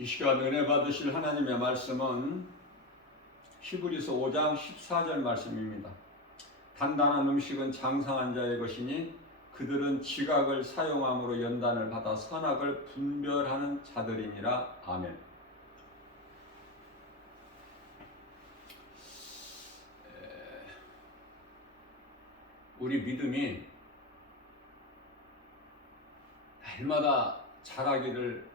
이 시간 은혜 받으실 하나님의 말씀은 히브리서 5장 14절 말씀입니다. 단단한 음식은 장성한 자의 것이니 그들은 지각을 사용함으로 연단을 받아 선악을 분별하는 자들이니라. 아멘. 우리 믿음이 날마다 자라기를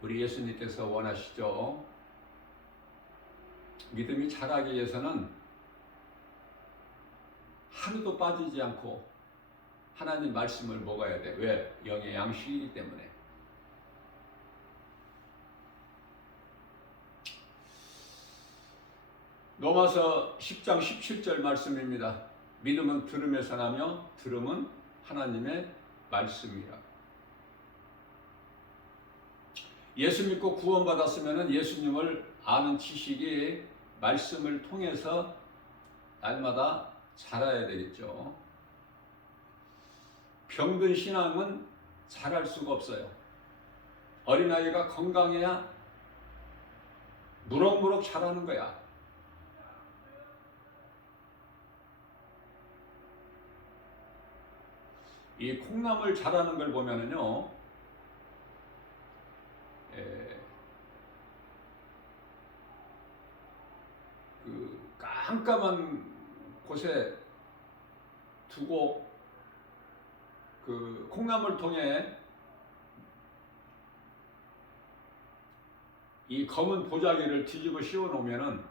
우리 예수님께서 원하시죠. 믿음이 자라기 위해서는 하루도 빠지지 않고 하나님 말씀을 먹어야 돼. 왜? 영의 양식이기 때문에. 로마서 10장 17절 말씀입니다. 믿음은 들음에서 나며 들음은 하나님의 말씀이라. 예수 믿고 구원받았으면 예수님을 아는 지식이 말씀을 통해서 날마다 자라야 되겠죠. 병든 신앙은 자랄 수가 없어요. 어린아이가 건강해야 무럭무럭 자라는 거야. 이 콩나물 자라는 걸 보면은요, 그 깜깜한 곳에 두고 그 콩나물통에 이 검은 보자기를 뒤집어 씌워 놓으면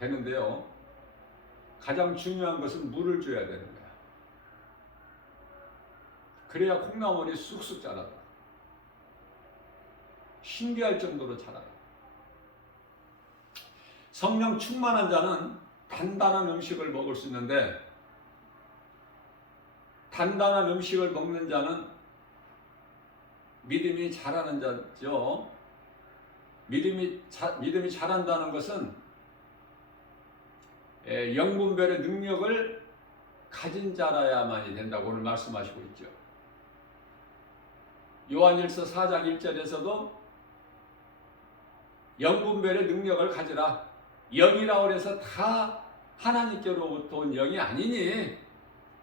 되는데요, 가장 중요한 것은 물을 줘야 되는 거야. 그래야 콩나물이 쑥쑥 자라다. 신기할 정도로 자라요. 성령 충만한 자는 단단한 음식을 먹을 수 있는데, 단단한 음식을 먹는 자는 믿음이 자라는 자죠. 믿음이 자란다는 것은 영분별의 능력을 가진 자라야만이 된다고 오늘 말씀하시고 있죠. 요한일서 4장 1절에서도 영분별의 능력을 가지라. 영이라고 해서 다 하나님께로부터 온 영이 아니니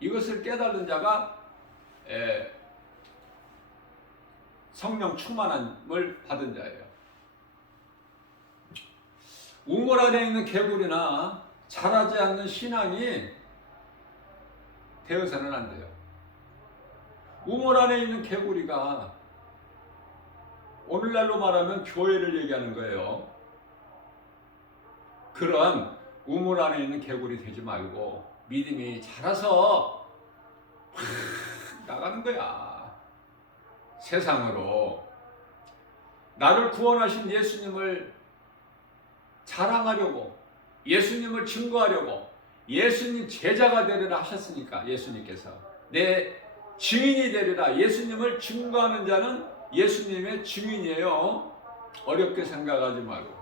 이것을 깨달은 자가 성령 충만함을 받은 자예요. 우물 안에 있는 개구리나 자라지 않는 신앙이 되어서는 안 돼요. 우물 안에 있는 개구리가 오늘날로 말하면 교회를 얘기하는 거예요. 그런 우물 안에 있는 개구리 되지 말고 믿음이 자라서 확 나가는 거야. 세상으로. 나를 구원하신 예수님을 자랑하려고, 예수님을 증거하려고, 예수님 제자가 되리라 하셨으니까, 예수님께서 내 증인이 되리라. 예수님을 증거하는 자는 예수님의 증인이에요. 어렵게 생각하지 말고.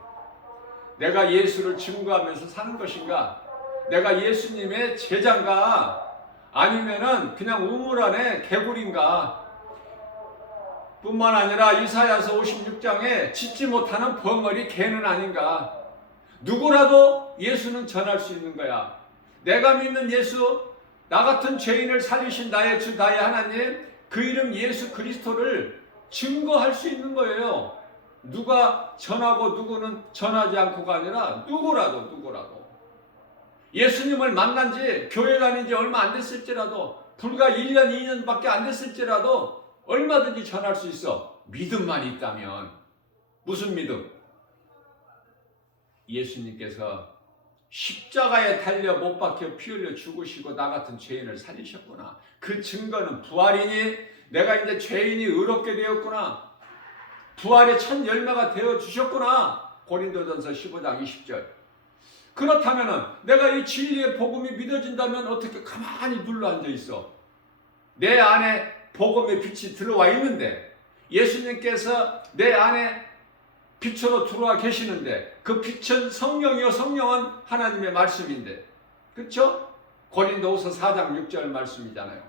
내가 예수를 증거하면서 사는 것인가? 내가 예수님의 제자인가? 아니면은 그냥 우물 안에 개구리인가? 뿐만 아니라 이사야서 56장에 짖지 못하는 벙어리 개는 아닌가? 누구라도 예수는 전할 수 있는 거야. 내가 믿는 예수, 나 같은 죄인을 살리신 나의 주, 나의 하나님, 그 이름 예수 그리스도를 증거할 수 있는 거예요. 누가 전하고 누구는 전하지 않고가 아니라 누구라도 예수님을 만난 지, 교회 다닌 지 얼마 안 됐을지라도, 불과 1년, 2년밖에 안 됐을지라도 얼마든지 전할 수 있어. 믿음만 있다면. 무슨 믿음? 예수님께서 십자가에 달려 못 박혀 피 흘려 죽으시고 나 같은 죄인을 살리셨구나. 그 증거는 부활이니 내가 이제 죄인이 의롭게 되었구나. 부활의 첫 열매가 되어 주셨구나. 고린도전서 15장 20절. 그렇다면은 내가 이 진리의 복음이 믿어진다면 어떻게 가만히 눌러 앉아 있어? 내 안에 복음의 빛이 들어와 있는데, 예수님께서 내 안에 빛으로 들어와 계시는데, 그 빛은 성령이요 성령은 하나님의 말씀인데, 그렇죠? 고린도후서 4장 6절 말씀이잖아요.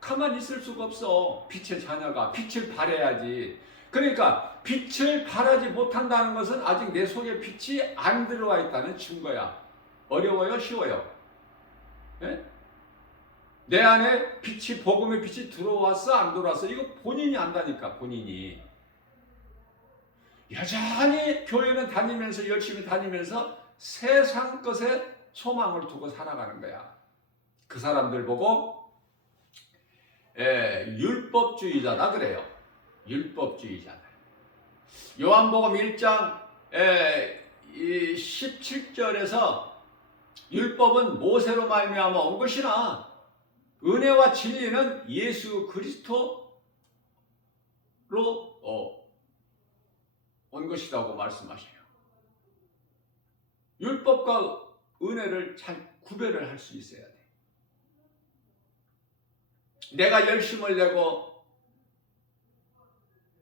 가만히 있을 수가 없어. 빛의 자녀가 빛을 발해야지. 그러니까 빛을 발하지 못한다는 것은 아직 내 속에 빛이 안 들어와 있다는 증거야. 어려워요? 쉬워요? 예? 내 안에 빛이, 복음의 빛이 들어왔어? 안 들어왔어? 이거 본인이 안다니까, 본인이. 여전히 교회는 다니면서, 열심히 다니면서 세상 것에 소망을 두고 살아가는 거야. 그 사람들 보고 율법주의자다 그래요. 율법주의자다. 요한복음 1장 17절에서 율법은 모세로 말미암아 온 것이나 은혜와 진리는 예수 그리스도로 온 것이라고 말씀하셔요. 율법과 은혜를 잘 구별을 할 수 있어야 돼. 내가 열심을 내고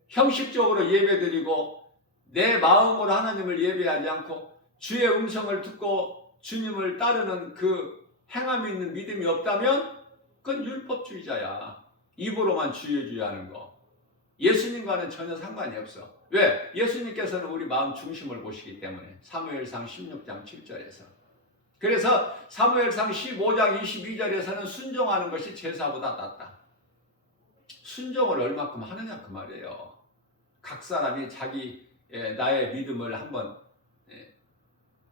형식적으로 예배드리고 내 마음으로 하나님을 예배하지 않고 주의 음성을 듣고 주님을 따르는 그 행함이 있는 믿음이 없다면 그건 율법주의자야. 입으로만 주여 하는 거. 예수님과는 전혀 상관이 없어. 왜? 예수님께서는 우리 마음 중심을 보시기 때문에. 사무엘상 16장 7절에서. 그래서 사무엘상 15장 22절에서는 순종하는 것이 제사보다 낫다. 순종을 얼마큼 하느냐 그 말이에요. 각 사람이 자기 나의 믿음을 한번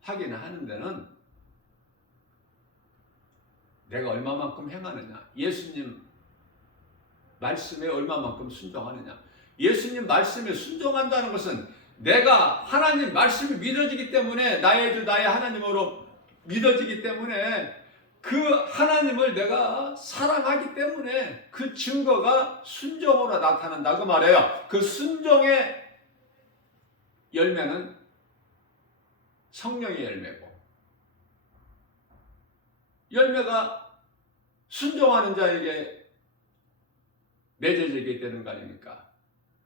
확인하는 데는 내가 얼마만큼 행하느냐, 예수님 말씀에 얼마만큼 순종하느냐. 예수님 말씀에 순종한다는 것은 내가 하나님 말씀이 믿어지기 때문에 나의 주 나의 하나님으로 믿어지기 때문에 그 하나님을 내가 사랑하기 때문에 그 증거가 순종으로 나타난다 그 말이에요. 그 순종의 열매는 성령의 열매고, 열매가 순종하는 자에게 맺어지게 되는 거 아닙니까?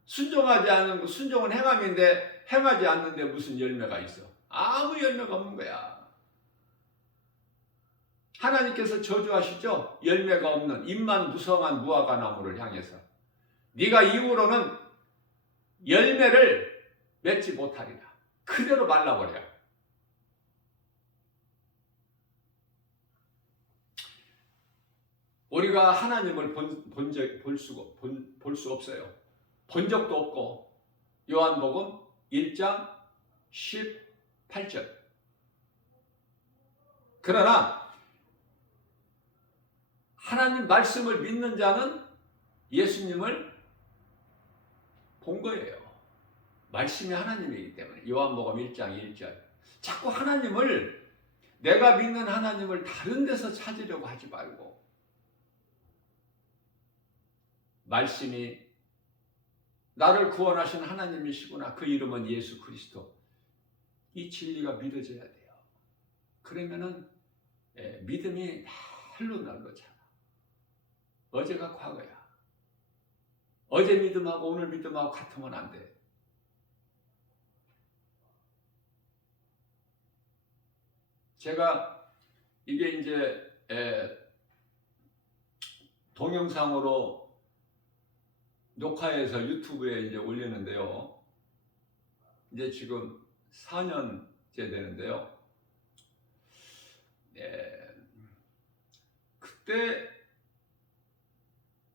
순종하지 않은, 순종은 행함인데 행하지 않는데 무슨 열매가 있어? 아무 열매가 없는 거야. 하나님께서 저주하시죠? 열매가 없는 잎만 무성한 무화과 나무를 향해서 네가 이후로는 열매를 맺지 못하리라. 그대로 말라버려. 우리가 하나님을 볼 수 없어요. 본 적도 없고. 요한복음 1장 18절. 그러나 하나님 말씀을 믿는 자는 예수님을 본 거예요. 말씀이 하나님이기 때문에. 요한복음 1장 1절. 자꾸 하나님을, 내가 믿는 하나님을 다른 데서 찾으려고 하지 말고 말씀이 나를 구원하신 하나님이시구나. 그 이름은 예수 그리스도. 이 진리가 믿어져야 돼요. 그러면은 믿음이 날로 자라. 어제가 과거야. 어제 믿음하고 오늘 믿음하고 같으면 안 돼. 제가 이게 이제 동영상으로 녹화해서 유튜브에 이제 올리는데요. 이제 지금 4년째 되는데요. 그때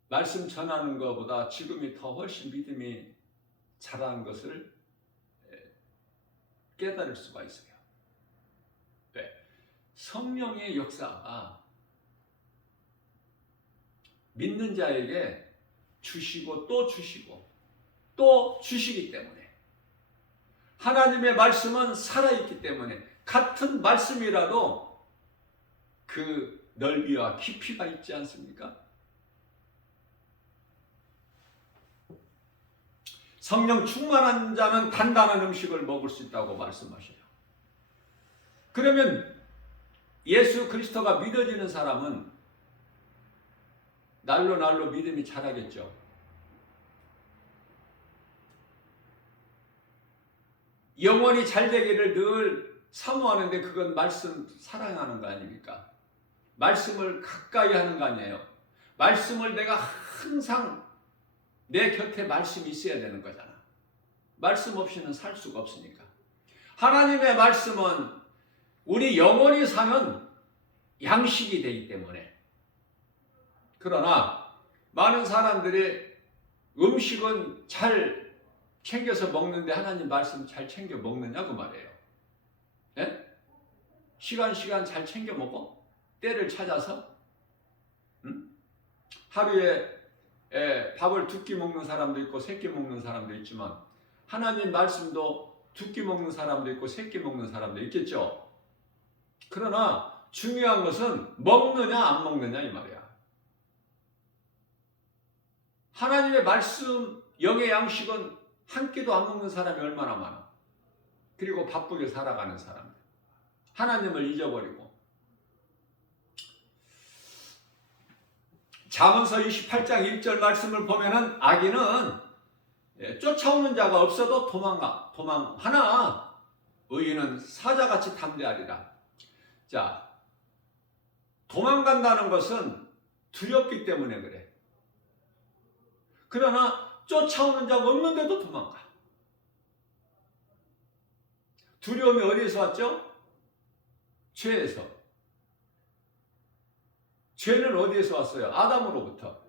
말씀 전하는 것보다 지금이 더 훨씬 믿음이 자라는 것을 깨달을 수가 있어요. 네. 성령의 역사가 믿는 자에게 주시고 또 주시고 또 주시기 때문에, 하나님의 말씀은 살아있기 때문에 같은 말씀이라도 그 넓이와 깊이가 있지 않습니까? 성령 충만한 자는 단단한 음식을 먹을 수 있다고 말씀하셔요. 그러면 예수 그리스도가 믿어지는 사람은 날로 믿음이 자라겠죠. 영원히 잘되기를 늘 사모하는데 그건 말씀 사랑하는 거 아닙니까? 말씀을 가까이 하는 거 아니에요. 말씀을 내가 항상 내 곁에 말씀이 있어야 되는 거잖아. 말씀 없이는 살 수가 없으니까. 하나님의 말씀은 우리 영원히 사는 양식이 되기 때문에. 그러나 많은 사람들이 음식은 잘 챙겨서 먹는데 하나님 말씀 잘 챙겨 먹느냐 그 말이에요. 예? 시간 잘 챙겨 먹어? 때를 찾아서? 응? 하루에 밥을 2끼 먹는 사람도 있고 3끼 먹는 사람도 있지만 하나님 말씀도 2끼 먹는 사람도 있고 3끼 먹는 사람도 있겠죠. 그러나 중요한 것은 먹느냐 안 먹느냐 이 말이야. 하나님의 말씀 영의 양식은 한 끼도 안 먹는 사람이 얼마나 많아. 그리고 바쁘게 살아가는 사람들. 하나님을 잊어버리고. 잠언서 28장 1절 말씀을 보면은 악인은 쫓아오는 자가 없어도 도망하나 의인은 사자같이 담대하리라. 자, 도망간다는 것은 두렵기 때문에 그래. 그러나 쫓아오는 자가 없는데도 도망가. 두려움이 어디에서 왔죠? 죄에서. 죄는 어디에서 왔어요? 아담으로부터.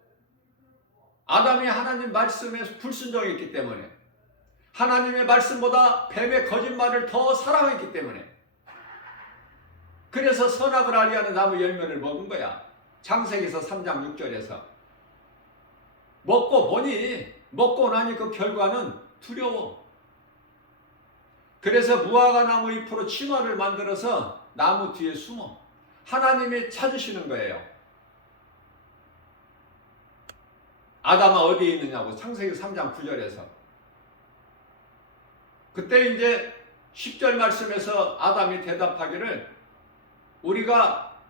아담이 하나님 말씀에 불순종했기 때문에, 하나님의 말씀보다 뱀의 거짓말을 더 사랑했기 때문에, 그래서 선악을 알리하는 나무 열매를 먹은 거야. 창세기서 3장 6절에서. 먹고 나니 그 결과는 두려워. 그래서 무화과 나무 잎으로 치마를 만들어서 나무 뒤에 숨어. 하나님이 찾으시는 거예요. 아담아 어디에 있느냐고 창세기 3장 9절에서. 그때 이제 10절 말씀에서 아담이 대답하기를 우리가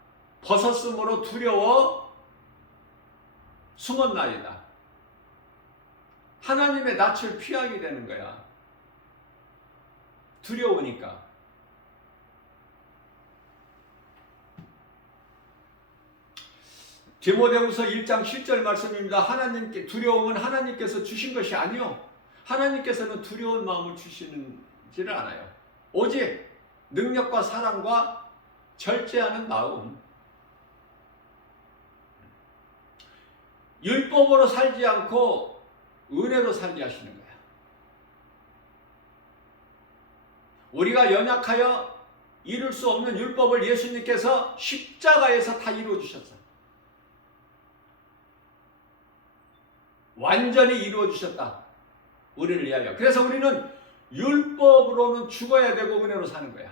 벗었으므로 두려워 숨었나이다. 하나님의 낯을 피하게 되는 거야. 두려우니까. 디모데후서 1장 10절 말씀입니다. 하나님께 두려움은 하나님께서 주신 것이 아니요 하나님께서는 두려운 마음을 주시지를 않아요. 오직 능력과 사랑과 절제하는 마음. 율법으로 살지 않고 은혜로 살게 하시는 거야. 우리가 연약하여 이룰 수 없는 율법을 예수님께서 십자가에서 다 이루어 주셨어. 완전히 이루어 주셨다. 우리를 위하여. 그래서 우리는 율법으로는 죽어야 되고 은혜로 사는 거야.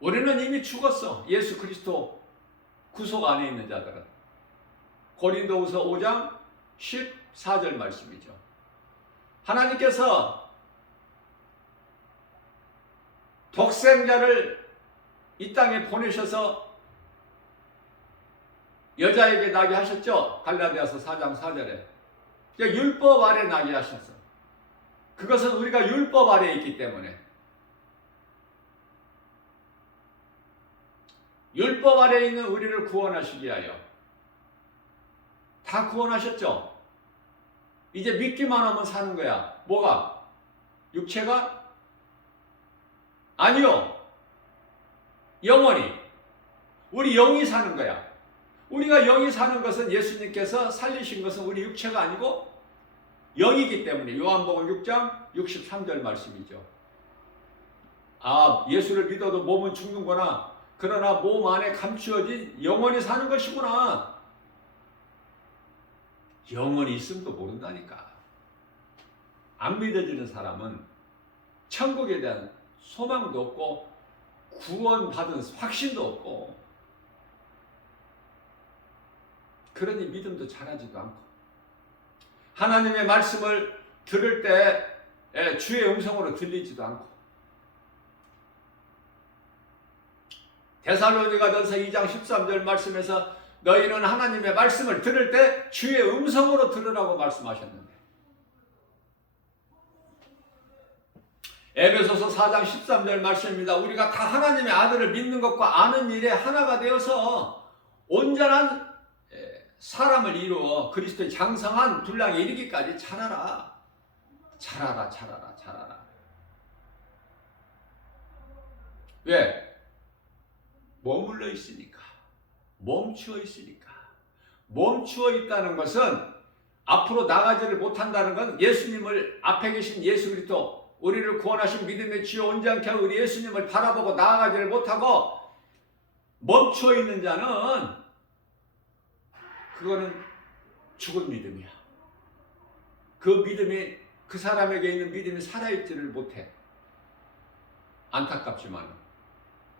우리는 이미 죽었어. 예수 그리스도 구속 안에 있는 자들은. 고린도후서 5장 14절 말씀이죠. 하나님께서 독생자를 이 땅에 보내셔서 여자에게 나게 하셨죠. 갈라디아서 4장 4절에. 율법 아래 나게 하셨어. 그것은 우리가 율법 아래에 있기 때문에. 율법 아래에 있는 우리를 구원하시기 위하여. 다 구원하셨죠. 이제 믿기만 하면 사는 거야. 뭐가? 육체가? 아니요. 영원히. 우리 영이 사는 거야. 우리가 영이 사는 것은 예수님께서 살리신 것은 우리 육체가 아니고 영이기 때문에. 요한복음 6장 63절 말씀이죠. 아, 예수를 믿어도 몸은 죽는구나. 그러나 몸 안에 감추어진 영원히 사는 것이구나. 영원히 있음도 모른다니까. 안 믿어지는 사람은 천국에 대한 소망도 없고 구원받은 확신도 없고, 그러니 믿음도 자라지도 않고, 하나님의 말씀을 들을 때 주의 음성으로 들리지도 않고. 데살로니가전서 2장 13절 말씀에서 너희는 하나님의 말씀을 들을 때 주의 음성으로 들으라고 말씀하셨는데, 에베소서 4장 13절 말씀입니다. 우리가 다 하나님의 아들을 믿는 것과 아는 일에 하나가 되어서 온전한 사람을 이루어 그리스도의 장성한 분량에 이르기까지 자라라. 자라라, 자라라, 자라라. 왜? 머물러 있으니까. 멈추어 있으니까. 멈추어 있다는 것은 앞으로 나가지를 못한다는 건 예수님을 앞에 계신 예수 그리스도 우리를 구원하신 믿음의 주여 온전케 하고 우리 예수님을 바라보고 나아가지를 못하고 멈추어 있는 자는 그거는 죽은 믿음이야. 그 믿음이 그 사람에게 있는 믿음이 살아있지를 못해. 안타깝지만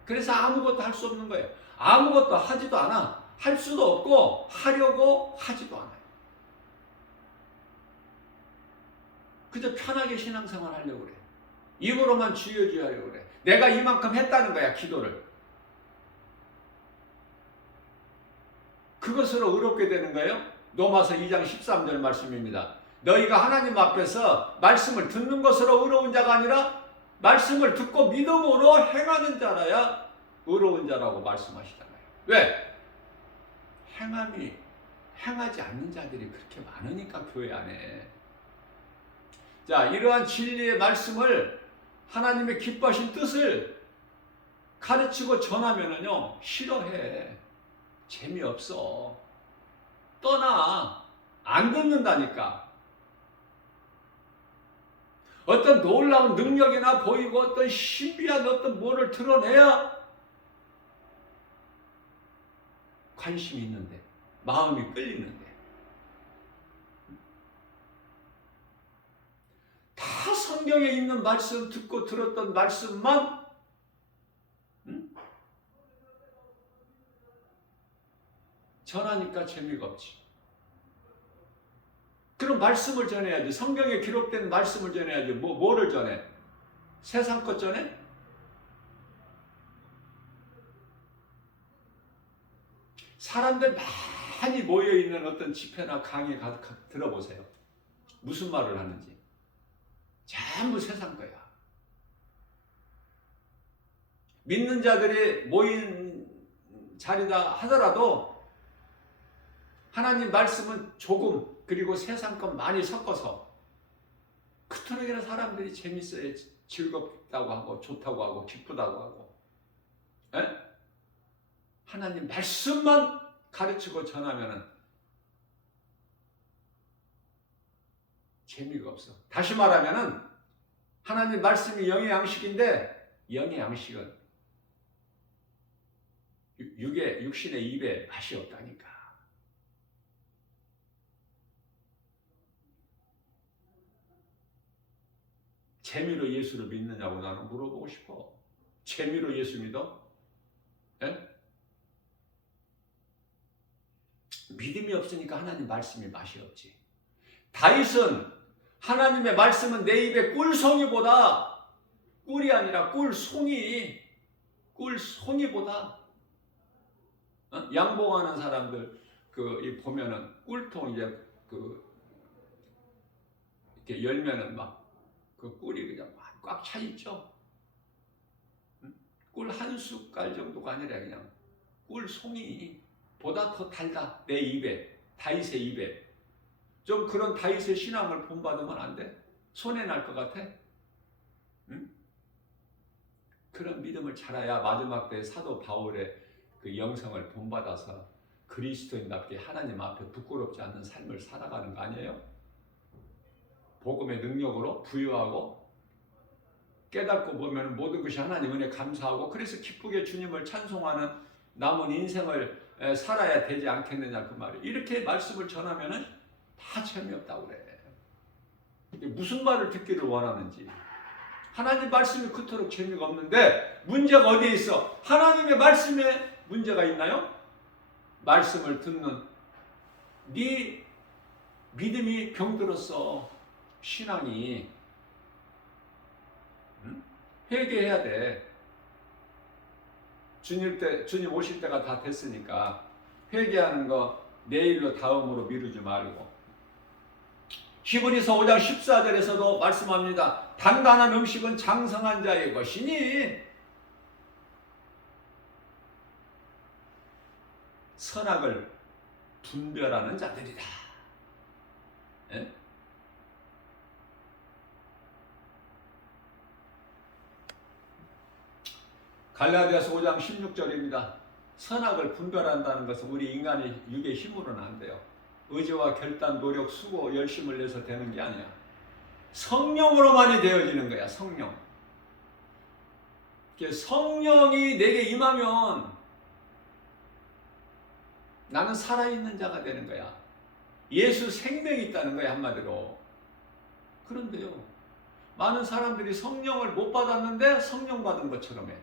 그래서 아무것도 할 수 없는 거예요. 아무것도 하지도 않아. 할 수도 없고 하려고 하지도 않아요. 그저 편하게 신앙생활 하려고 그래. 입으로만 주여 주여 하려고 그래. 내가 이만큼 했다는 거야, 기도를. 그것으로 의롭게 되는 거예요. 로마서 2장 13절 말씀입니다. 너희가 하나님 앞에서 말씀을 듣는 것으로 의로운 자가 아니라 말씀을 듣고 믿음으로 행하는 자라야 의로운 자라고 말씀하시잖아요. 왜? 행하지 않는 자들이 그렇게 많으니까 교회 안에. 자, 이러한 진리의 말씀을 하나님의 기뻐하신 뜻을 가르치고 전하면은요, 싫어해. 재미없어. 떠나. 안 듣는다니까. 어떤 놀라운 능력이나 보이고 어떤 신비한 어떤 뭐를 드러내야 관심이 있는데, 마음이 끌리는데. 다 성경에 있는 말씀 듣고 들었던 말씀만 전하니까 재미가 없지. 그럼 말씀을 전해야지. 성경에 기록된 말씀을 전해야지. 뭐를 전해? 세상 것 전해? 사람들 많이 모여있는 어떤 집회나 강의 들어보세요. 무슨 말을 하는지. 전부 세상 거야. 믿는 자들이 모인 자리다 하더라도 하나님 말씀은 조금 그리고 세상 것 많이 섞어서 그토록이나 사람들이 재밌어야 즐겁다고 하고 좋다고 하고 기쁘다고 하고 하나님 말씀만 가르치고 전하면은 재미가 없어. 다시 말하면은 하나님 말씀이 영의 양식인데 영의 양식은 육신의 입에 맛이 없다니까. 재미로 예수를 믿느냐고 나는 물어보고 싶어. 재미로 예수 믿어? 예? 믿음이 없으니까 하나님 말씀이 맛이 없지. 다윗은 하나님의 말씀은 내 입에 꿀송이보다, 꿀이 아니라 꿀송이보다 양봉하는 사람들 보면은 꿀통 이제 이렇게 열면은 막 그 꿀이 그냥 꽉 차 있죠. 꿀 한 숟갈 정도가 아니라 그냥 꿀송이보다 더 달다. 내 입에, 다윗의 입에. 좀 그런 다윗의 신앙을 본받으면 안 돼? 손해 날 것 같아? 응? 그런 믿음을 자라야 마지막 때 사도 바울의 그 영성을 본받아서 그리스도인답게 하나님 앞에 부끄럽지 않는 삶을 살아가는 거 아니에요? 복음의 능력으로 부유하고 깨닫고 보면 모든 것이 하나님 은혜 감사하고 그래서 기쁘게 주님을 찬송하는 남은 인생을 살아야 되지 않겠느냐 그 말이에요. 이렇게 말씀을 전하면은 다 재미없다고 그래. 무슨 말을 듣기를 원하는지. 하나님 말씀이 그토록 재미가 없는데 문제가 어디에 있어? 하나님의 말씀에 문제가 있나요? 말씀을 듣는 네 믿음이 병들었어. 신앙이 회개해야 돼. 주님 오실 때가 다 됐으니까 회개하는 거 내일로 다음으로 미루지 말고. 히브리서 5장 14절에서도 말씀합니다. 단단한 음식은 장성한 자의 것이니 선악을 분별하는 자들이다. 예? 갈라디아서 5장 16절입니다. 선악을 분별한다는 것은 우리 인간의 육의 힘으로는 안 돼요. 의지와 결단, 노력, 수고, 열심을 내서 되는 게 아니야. 성령으로만이 되어지는 거야. 성령. 성령이 내게 임하면 나는 살아있는 자가 되는 거야. 예수 생명이 있다는 거야, 한마디로. 그런데요, 많은 사람들이 성령을 못 받았는데 성령 받은 것처럼 해.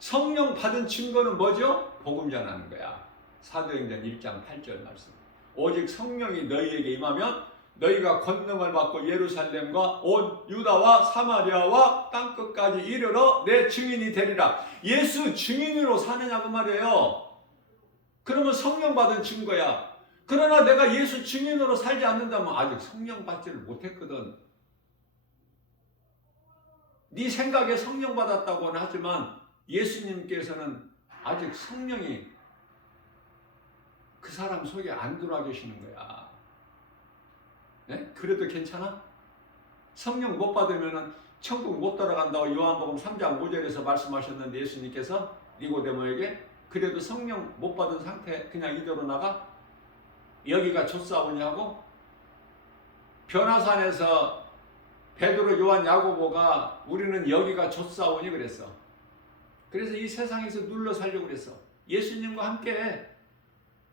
성령 받은 증거는 뭐죠? 복음 전하는 거야. 사도행전 1장 8절 말씀. 오직 성령이 너희에게 임하면 너희가 권능을 받고 예루살렘과 온 유다와 사마리아와 땅끝까지 이르러 내 증인이 되리라. 예수 증인으로 사느냐고 말이에요. 그러면 성령 받은 증거야. 그러나 내가 예수 증인으로 살지 않는다면 아직 성령 받지를 못했거든. 네 생각에 성령 받았다고는 하지만 예수님께서는 아직 성령이 그 사람 속에 안 들어와 계시는 거야. 네? 그래도 괜찮아? 성령 못 받으면 천국 못 들어간다고 요한복음 3장 5절에서 말씀하셨는데 예수님께서 니고데모에게 그래도 성령 못 받은 상태 그냥 이대로 나가? 여기가 좁사오냐고? 변화산에서 베드로, 요한, 야고보가 우리는 여기가 좁사오니 그랬어. 그래서 이 세상에서 눌러 살려고 그랬어. 예수님과 함께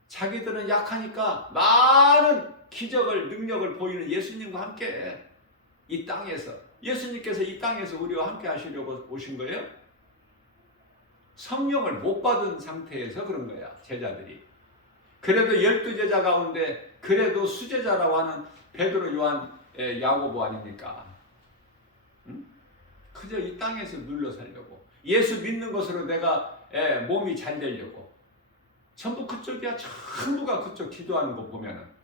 자기들은 약하니까 많은 기적을, 능력을 보이는 예수님과 함께 이 땅에서 예수님께서 이 땅에서 우리와 함께 하시려고 오신 거예요. 성령을 못 받은 상태에서 그런 거야, 제자들이. 그래도 12제자 가운데 그래도 수제자라고 하는 베드로, 요한, 야고보 아닙니까? 응? 그저 이 땅에서 눌러 살려고. 예수 믿는 것으로 내가 몸이 잘 되려고. 전부 그쪽이야. 전부가 그쪽 기도하는 거 보면은.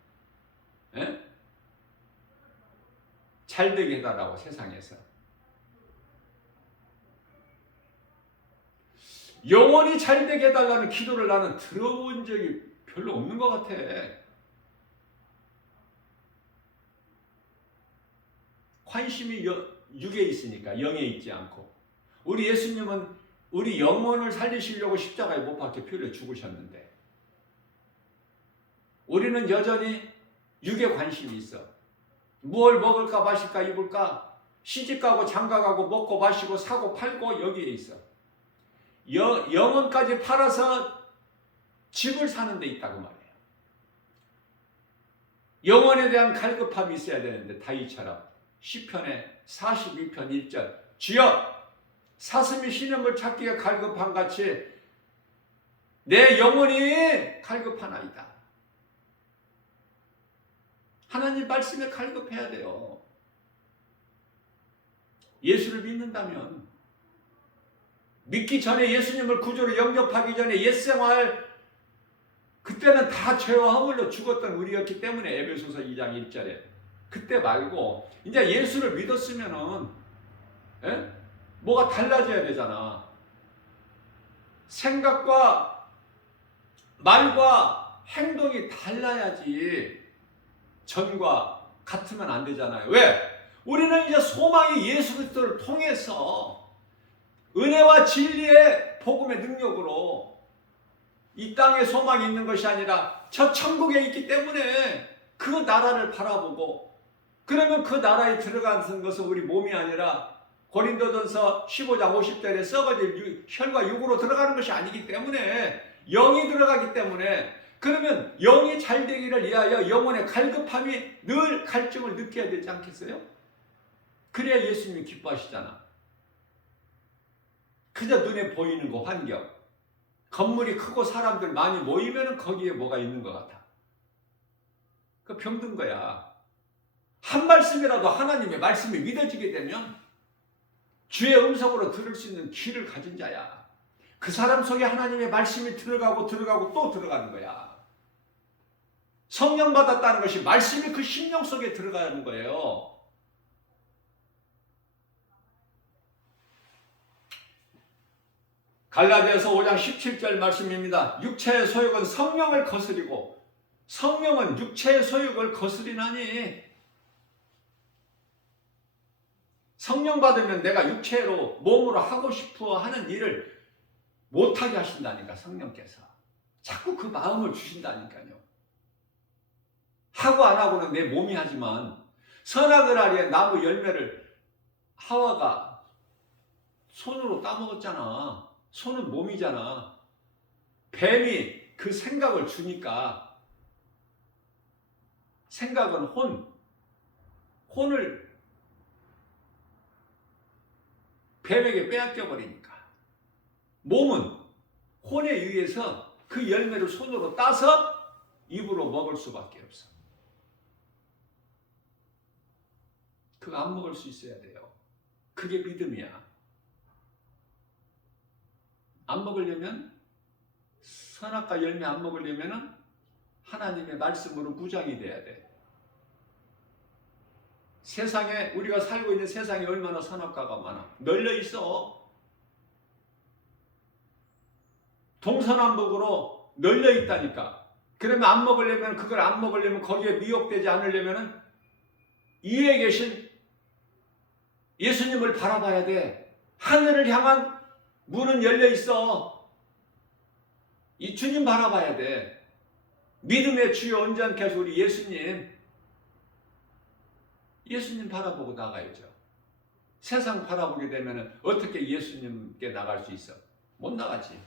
잘 되게 해달라고 세상에서. 영원히 잘 되게 해달라는 기도를 나는 들어본 적이 별로 없는 것 같아. 관심이 육에 있으니까 영에 있지 않고. 우리 예수님은 우리 영혼을 살리시려고 십자가에 못 박혀 피 흘려 죽으셨는데 우리는 여전히 육에 관심이 있어. 무엇을 먹을까 마실까 입을까 시집가고 장가가고 먹고 마시고 사고 팔고 여기에 있어. 영혼까지 팔아서 집을 사는 데 있다고 말이에요. 영혼에 대한 갈급함이 있어야 되는데 다윗처럼 시편의 42편 1절 주여 사슴이 신음을 찾기에 갈급한 같이 내 영혼이 갈급하나이다. 하나님 말씀에 갈급해야 돼요. 예수를 믿는다면 믿기 전에 예수님을 구주로 영접하기 전에 옛생활 그때는 다 죄와 허물로 죽었던 우리였기 때문에 에베소서 2장 1절에 그때 말고 이제 예수를 믿었으면은 뭐가 달라져야 되잖아. 생각과 말과 행동이 달라야지 전과 같으면 안 되잖아요. 왜? 우리는 이제 소망이 예수 그리스도를 통해서 은혜와 진리의 복음의 능력으로 이 땅에 소망이 있는 것이 아니라 저 천국에 있기 때문에 그 나라를 바라보고 그러면 그 나라에 들어가는 것은 우리 몸이 아니라 고린도전서 15장 50절에 썩어질 혈과 육으로 들어가는 것이 아니기 때문에 영이 들어가기 때문에 그러면 영이 잘 되기를 위하여 영혼의 갈급함이 늘 갈증을 느껴야 되지 않겠어요? 그래야 예수님이 기뻐하시잖아. 그저 눈에 보이는 거 환경 건물이 크고 사람들 많이 모이면 거기에 뭐가 있는 것 같아. 그 병든 거야. 한 말씀이라도 하나님의 말씀이 믿어지게 되면 주의 음성으로 들을 수 있는 귀를 가진 자야. 그 사람 속에 하나님의 말씀이 들어가고 또 들어가는 거야. 성령 받았다는 것이 말씀이 그 심령 속에 들어가는 거예요. 갈라디아서 5장 17절 말씀입니다. 육체의 소욕은 성령을 거스리고 성령은 육체의 소욕을 거스리나니. 성령 받으면 내가 육체로 몸으로 하고 싶어 하는 일을 못하게 하신다니까. 성령께서 자꾸 그 마음을 주신다니까요. 하고 안 하고는 내 몸이 하지만 선악을 알리에 나무 열매를 하와가 손으로 따먹었잖아. 손은 몸이잖아. 뱀이 그 생각을 주니까, 생각은 혼을 뱀에게 빼앗겨 버리니까, 몸은 혼에 의해서 그 열매를 손으로 따서 입으로 먹을 수밖에 없어. 그거 안 먹을 수 있어야 돼요. 그게 믿음이야. 안 먹으려면, 선악과 열매 안 먹으려면 하나님의 말씀으로 무장이 돼야 돼. 세상에, 우리가 살고 있는 세상에 얼마나 선악과가 많아. 널려 있어. 동서남북으로 널려 있다니까. 그러면 안 먹으려면, 그걸 안 먹으려면, 거기에 미혹되지 않으려면 이 위에 계신 예수님을 바라봐야 돼. 하늘을 향한 문은 열려 있어. 이 주님 바라봐야 돼. 믿음의 주요 온전케 우리 예수님 바라보고 나가야죠. 세상 바라보게 되면 어떻게 예수님께 나갈 수 있어? 못 나가지.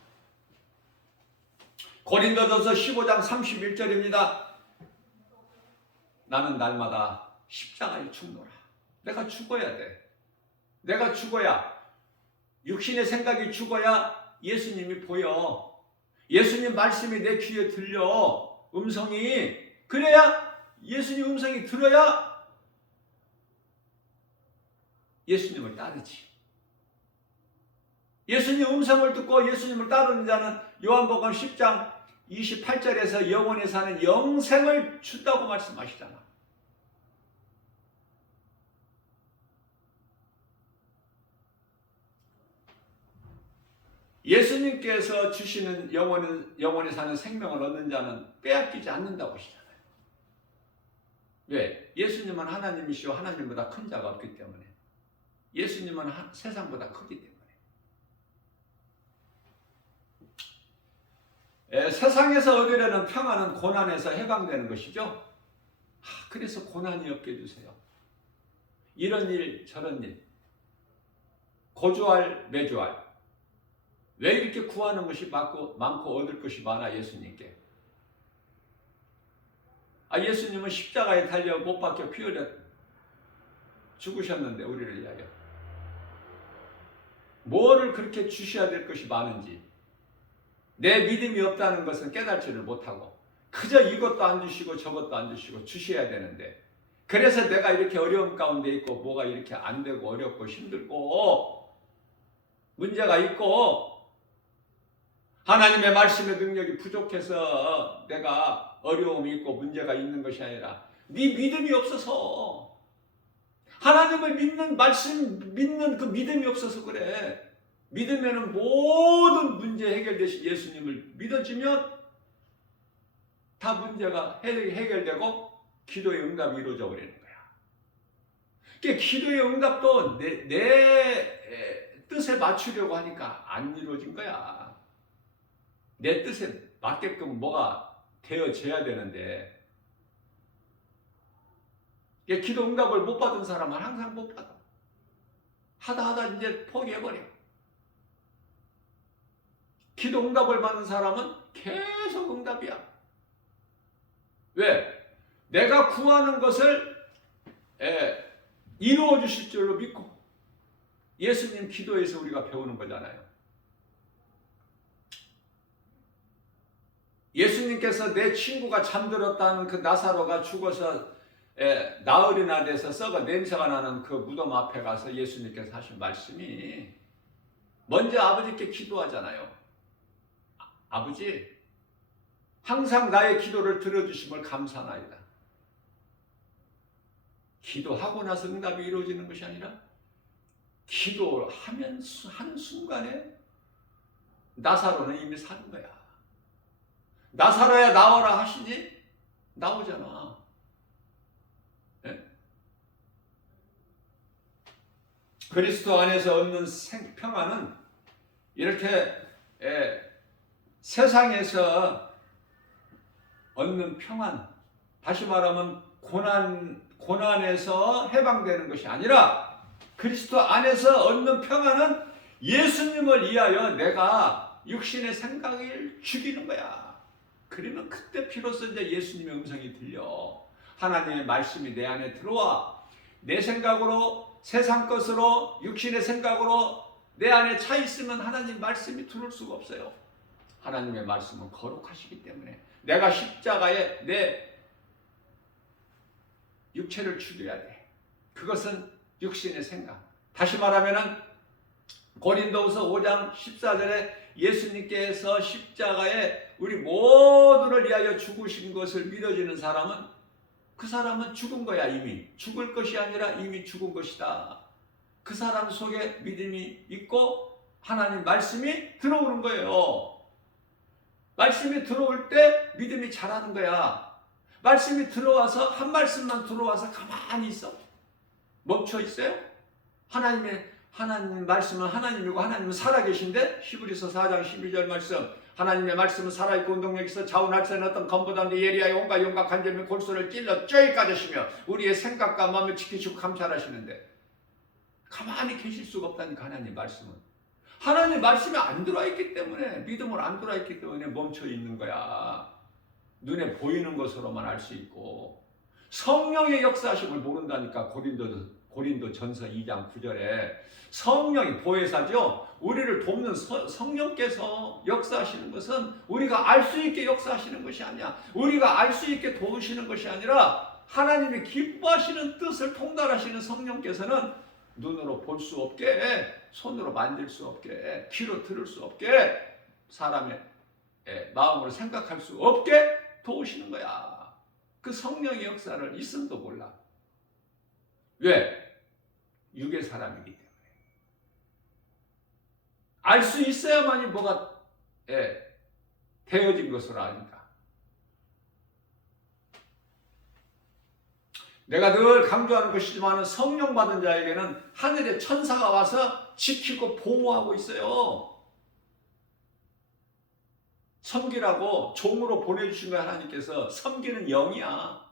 고린도전서 15장 31절입니다. 나는 날마다 십자가에 죽노라. 내가 죽어야 돼. 내가 죽어야, 육신의 생각이 죽어야 예수님이 보여. 예수님 말씀이 내 귀에 들려. 음성이. 그래야, 예수님 음성이 들어야 예수님을 따르지. 예수님 음성을 듣고 예수님을 따르는 자는 요한복음 10장 28절에서 영원히 사는 영생을 준다고 말씀하시잖아. 예수님께서 주시는 영원히 사는 생명을 얻는 자는 빼앗기지 않는다고 하시잖아요. 왜? 예수님은 하나님이시오. 하나님보다 큰 자가 없기 때문에. 예수님은 세상보다 크기 때문에. 세상에서 얻으려는 평안은 고난에서 해방되는 것이죠. 그래서 고난이 없게 해주세요. 이런 일 저런 일, 고주할 매주할. 왜 이렇게 구하는 것이 많고 얻을 것이 많아 예수님께? 예수님은 십자가에 달려 못 박혀 피 흘려 죽으셨는데 우리를 위하여 뭐를 그렇게 주셔야 될 것이 많은지, 내 믿음이 없다는 것은 깨닫지를 못하고 그저 이것도 안 주시고 저것도 안 주시고 주셔야 되는데, 그래서 내가 이렇게 어려움 가운데 있고 뭐가 이렇게 안 되고 어렵고 힘들고 문제가 있고 하나님의 말씀의 능력이 부족해서 내가 어려움이 있고 문제가 있는 것이 아니라 네 믿음이 없어서, 하나님을 믿는 말씀 믿는 그 믿음이 없어서 그래. 믿으면 모든 문제 해결되신 예수님을 믿어지면 다 문제가 해결되고 기도의 응답이 이루어져 버리는 거야. 그러니까 기도의 응답도 내 뜻에 맞추려고 하니까 안 이루어진 거야. 내 뜻에 맞게끔 뭐가 되어져야 되는데, 기도 응답을 못 받은 사람은 항상 못 받아. 하다 이제 포기해버려. 기도 응답을 받는 사람은 계속 응답이야. 왜? 내가 구하는 것을 이루어 주실 줄로 믿고. 예수님 기도에서 우리가 배우는 거잖아요. 예수님께서 내 친구가 잠들었다는 그 나사로가 죽어서 나흘이나 돼서 썩어 냄새가 나는 그 무덤 앞에 가서 예수님께서 하신 말씀이, 먼저 아버지께 기도하잖아요. 아버지, 항상 나의 기도를 들어주심을 감사하나이다. 기도하고 나서 응답이 이루어지는 것이 아니라 기도하면 한 순간에 나사로는 이미 사는 거야. 나사로야 나오라 하시니 나오잖아. 예? 그리스도 안에서 얻는 평안은 이렇게 세상에서 얻는 평안, 다시 말하면 고난에서 해방되는 것이 아니라 그리스도 안에서 얻는 평안은 예수님을 위하여 내가 육신의 생각을 죽이는 거야. 그러면 그때 비로소 이제 예수님의 음성이 들려. 하나님의 말씀이 내 안에 들어와. 내 생각으로, 세상 것으로, 육신의 생각으로 내 안에 차 있으면 하나님 말씀이 들어올 수가 없어요. 하나님의 말씀은 거룩하시기 때문에 내가 십자가에 내 육체를 죽여야 돼. 그것은 육신의 생각. 다시 말하면은 고린도후서 5장 14절에 예수님께서 십자가에 우리 모두를 위하여 죽으신 것을 믿어지는 사람은 그 사람은 죽은 거야. 이미 죽을 것이 아니라 이미 죽은 것이다. 그 사람 속에 믿음이 있고 하나님 말씀이 들어오는 거예요. 말씀이 들어올 때 믿음이 자라는 거야. 말씀이 들어와서 한 말씀만 들어와서 가만히 있어. 멈춰 있어요? 하나님 말씀은 하나님이고 하나님은 살아계신데 히브리서 4장 12절 말씀, 하나님의 말씀은 살아있고 운동력 있어 좌우날 새는 어떤 검보다도 예리하여 온갖 용과 간절미 골수를 찔러 쪄이 까주시며 우리의 생각과 마음을 지키시고 감찰하시는데 가만히 계실 수가 없다니까. 하나님 말씀은 하나님 말씀이 안 들어와 있기 때문에, 믿음으로 안 들어와 있기 때문에 멈춰 있는 거야. 눈에 보이는 것으로만 알 수 있고 성령의 역사하심을 모른다니까. 고린도 전서 2장 9절에 성령이 보혜사죠. 우리를 돕는 성령께서 역사하시는 것은 우리가 알 수 있게 역사하시는 것이 아니야. 우리가 알 수 있게 도우시는 것이 아니라 하나님이 기뻐하시는 뜻을 통달하시는 성령께서는 눈으로 볼 수 없게, 손으로 만질 수 없게, 귀로 들을 수 없게, 사람의 마음으로 생각할 수 없게 도우시는 거야. 그 성령의 역사를 있음도 몰라. 왜? 육의 사람이기 때문에. 알 수 있어야만이 뭐가 되어진 것으로 아니까. 내가 늘 강조하는 것이지만 성령 받은 자에게는 하늘의 천사가 와서 지키고 보호하고 있어요. 섬기라고 종으로 보내주신 거야. 하나님께서 섬기는 영이야.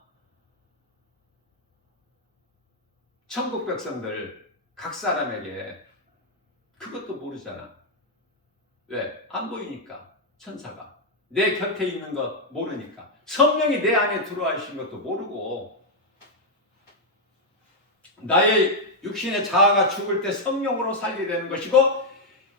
천국 백성들 각 사람에게 그것도 모르잖아. 왜? 안 보이니까. 천사가 내 곁에 있는 거 모르니까. 성령이 내 안에 들어와 있는 것도 모르고. 나의 육신의 자아가 죽을 때 성령으로 살게 되는 것이고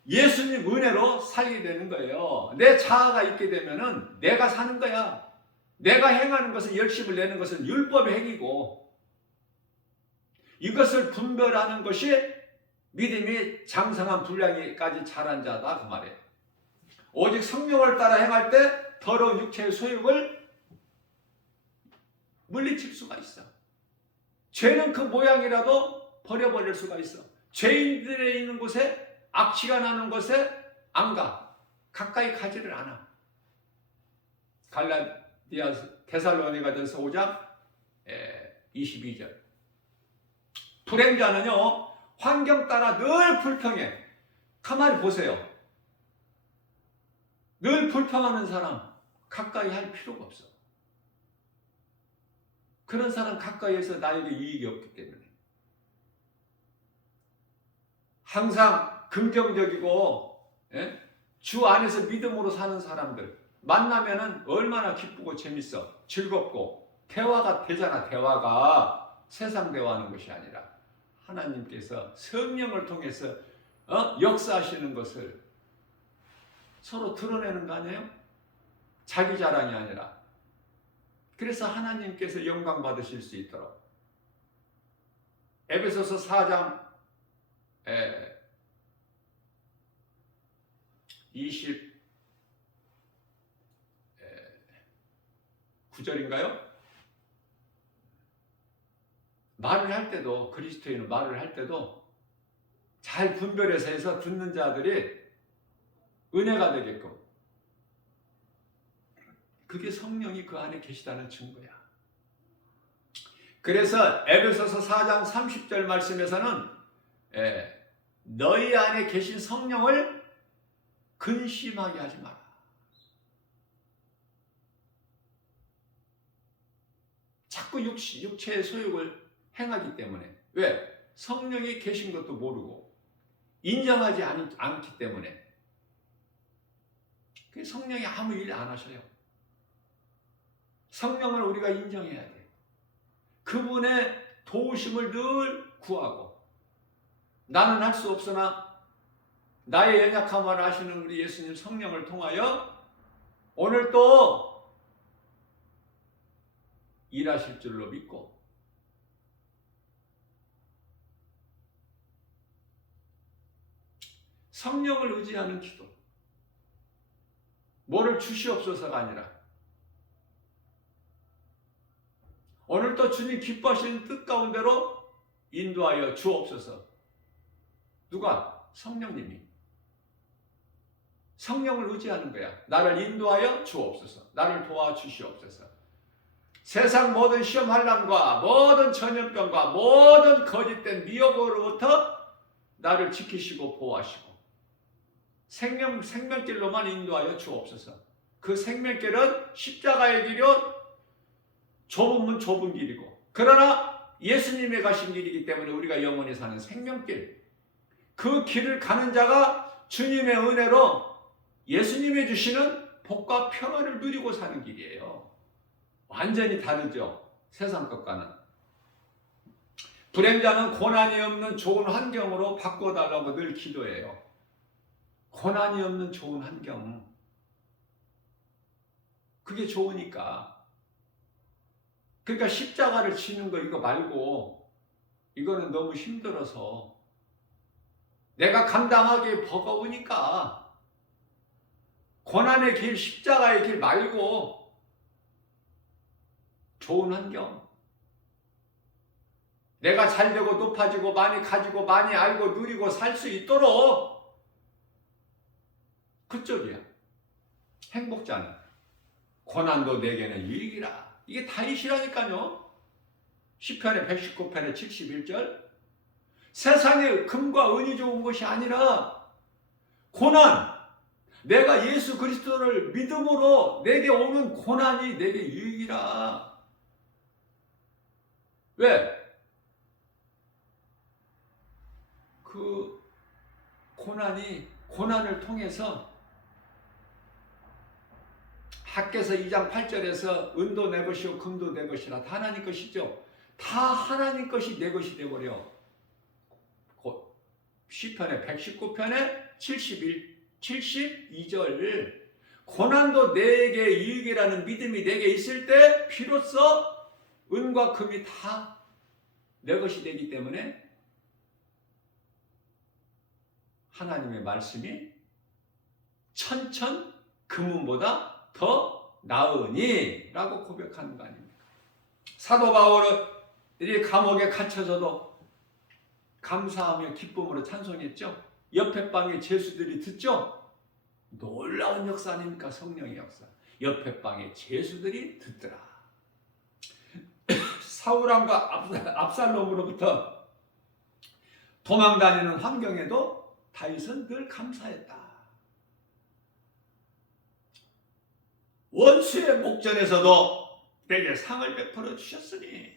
예수님 은혜로 살게 되는 거예요. 내 자아가 있게 되면은 내가 사는 거야. 내가 행하는 것은, 열심을 내는 것은 율법의 행위고, 이것을 분별하는 것이 믿음이 장성한 분량까지 자란 자다 그 말이에요. 오직 성령을 따라 행할 때 더러운 육체의 소욕을 물리칠 수가 있어. 죄는 그 모양이라도 버려버릴 수가 있어. 죄인들이 있는 곳에, 악취가 나는 곳에 안 가. 가까이 가지를 않아. 데살로니가전서 5장 22절. 불행자는요, 환경 따라 늘 불평해. 가만히 보세요. 늘 불평하는 사람 가까이 할 필요가 없어. 그런 사람 가까이에서 나에게 이익이 없기 때문에. 항상 긍정적이고 주 안에서 믿음으로 사는 사람들 만나면은 얼마나 기쁘고 재밌어. 즐겁고 대화가 되잖아. 대화가 세상 대화하는 것이 아니라 하나님께서 성령을 통해서 역사하시는 것을 서로 드러내는 거 아니에요? 자기 자랑이 아니라. 그래서 하나님께서 영광 받으실 수 있도록 에베소서 4장 29절인가요? 말을 할 때도, 그리스도인은 말을 할 때도 잘 분별해서 해서 듣는 자들이 은혜가 되게끔. 그게 성령이 그 안에 계시다는 증거야. 그래서 에베소서 4장 30절 말씀에서는 너희 안에 계신 성령을 근심하게 하지 마라. 자꾸 육체의 소욕을 행하기 때문에. 왜? 성령이 계신 것도 모르고 인정하지 않기 때문에. 성령이 아무 일 안 하셔요. 성령을 우리가 인정해야 돼. 그분의 도우심을 늘 구하고, 나는 할 수 없으나 나의 연약함을 아시는 우리 예수님 성령을 통하여 오늘 또 일하실 줄로 믿고, 성령을 의지하는 기도. 뭐를 주시옵소서가 아니라 오늘 또 주님 기뻐하시는 뜻 가운데로 인도하여 주옵소서. 누가? 성령님이. 성령을 의지하는 거야. 나를 인도하여 주옵소서. 나를 도와주시옵소서. 세상 모든 시험 환난과 모든 전염병과 모든 거짓된 미혹으로부터 나를 지키시고 보호하시고 생명길로만 인도하여 주옵소서. 그 생명길은 십자가의 길이요 좁은 문 좁은 길이고, 그러나 예수님의 가신 길이기 때문에 우리가 영원히 사는 생명길, 그 길을 가는 자가 주님의 은혜로 예수님이 주시는 복과 평안을 누리고 사는 길이에요. 완전히 다르죠, 세상 것과는. 불행자는 고난이 없는 좋은 환경으로 바꿔달라고 늘 기도해요. 고난이 없는 좋은 환경, 그게 좋으니까. 그러니까 십자가를 지는 거 이거 말고, 이거는 너무 힘들어서 내가 감당하기 버거우니까 고난의 길, 십자가의 길 말고 좋은 환경, 내가 잘되고 높아지고 많이 가지고 많이 알고 누리고 살 수 있도록, 그쪽이야. 행복자는 고난도 내게는 유익이라. 이게 다윗이라니까요. 시편의 119편의 71절. 세상에 금과 은이 좋은 것이 아니라 고난, 내가 예수 그리스도를 믿음으로 내게 오는 고난이 내게 유익이라. 왜? 그 고난을 통해서 학개서 2장 8절에서 은도 내 것이요 금도 내 것이라. 다 하나님 것이죠. 다 하나님 것이 내 것이 되어버려. 시편의 119편의 72절. 고난도 내게 유익이라는 믿음이 내게 있을 때 비로소 은과 금이 다 내 것이 되기 때문에 하나님의 말씀이 천천 금은보다 더 나으니 라고 고백하는 거 아닙니까? 사도 바울이 감옥에 갇혀서도 감사하며 기쁨으로 찬송했죠. 옆에 방의 죄수들이 듣죠. 놀라운 역사 아닙니까? 성령의 역사. 옆에 방의 죄수들이 듣더라. 사울왕과 압살롬으로부터 도망다니는 환경에도 다윗은 늘 감사했다. 원수의 목전에서도 내게 상을 베풀어 주셨으니